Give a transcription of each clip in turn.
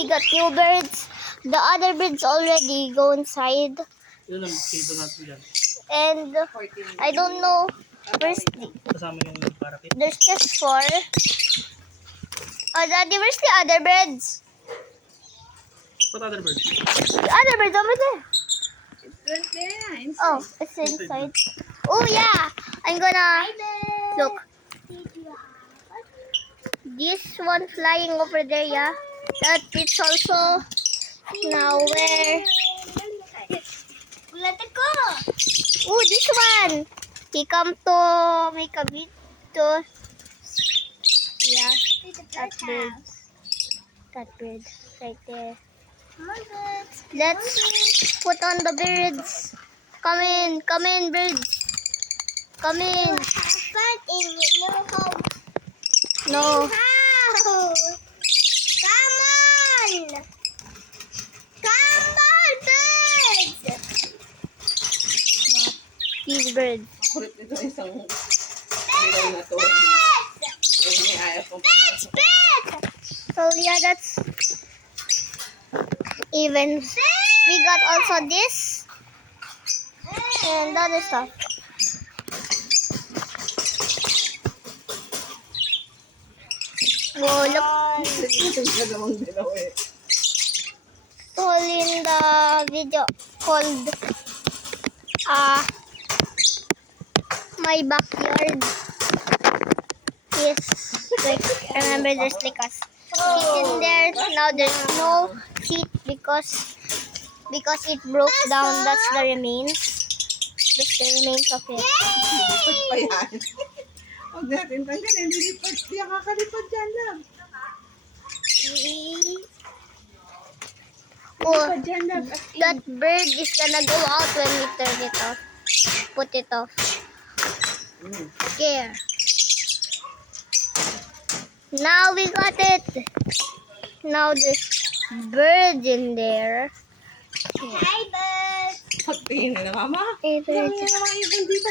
we got new birds. The other birds already go inside. Yun ang tito natin dyan. And I don't know where's Kasama yung parakeet. there's just 4. Oh, Daddy, where's the other birds? What other birds? The other birds over there. Right there, inside. Oh, it's inside. Oh yeah, I'm gonna look. This one flying over there, yeah. That it's also now where. Let it go. Oh, this one. He come to make a video. Yeah, that bird. That bird right there. Let's put on the birds. Come in, birds. Come in. Have fun in your new home. No. House. Come on. Come on, birds. These birds. Kulit nito isang ilaw na to. Birds, birds. So yeah, that's even. We got also this and other stuff. Whoa, look. Ito yung dalawang dilaw eh. All in the video called my backyard. Yes, like remember there's like a seat in there. Now there's no seat because it broke down. That's the remains. That's the remains of it. Lipad pa yan. Huwag natin tanggalin. Lilipad. Di kakalipad dyan lang. Oh, Lipad dyan lang. that bird is gonna go out when we turn it off. Put it off. There. Now we got it. Now there's birds in there. Hi, birds. Pagtingin na mama. Hey, Dami birds. na naman ibon dito.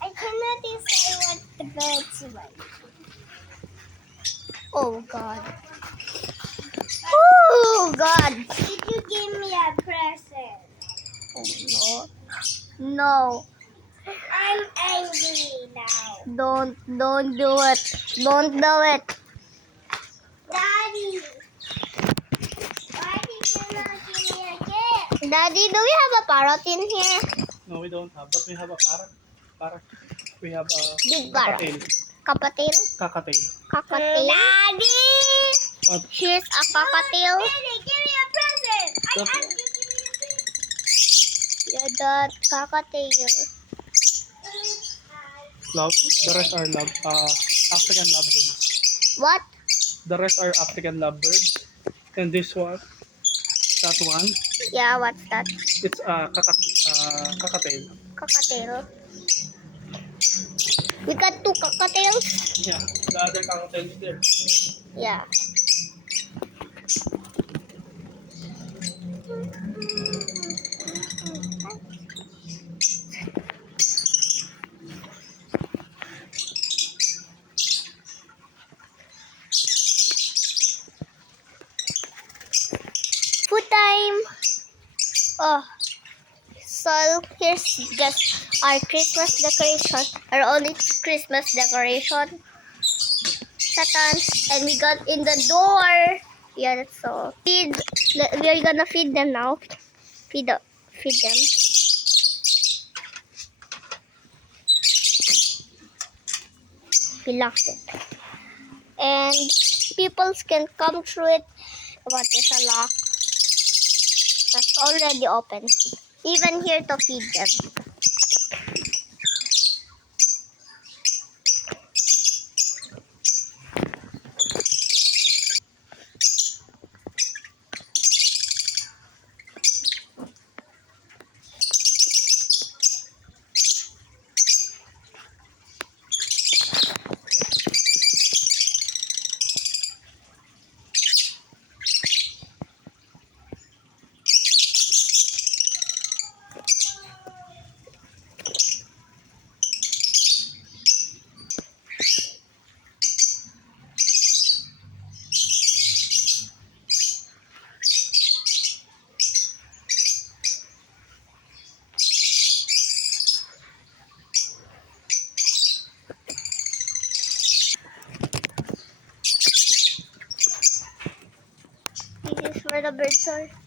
I cannot say what the birds like. Oh God. Oh God. Did you give me a present? Oh no. No. I'm angry now. Don't do it. Don't do it. Daddy. Why did you not give me a gift? Daddy, do we have a parrot in here? No, we don't have. But we have a parrot. We have a Big parrot. kakatail. Cockatiel? Kakatail. Cockatiel? Daddy. What? Here's a cockatiel. Daddy, give me a present. I Look. asked you to give me a present. Yeah, that cockatiel. Love. The rest are African lovebirds. What? The rest are African lovebirds. And this one, that one, Yeah, what's that? it's kakatail. Cockatiel. We got 2 cockatiels. Yeah, the other kakatail is there. Yeah. Food time. Oh. So here's just our Christmas decoration. Our only Christmas decoration. Satans. And we got in the door. Yeah, that's all. We're gonna feed them now. Feed them. We locked it. And people can come through it. But there's a lock. That's already open. Even here to feed them. the birds are.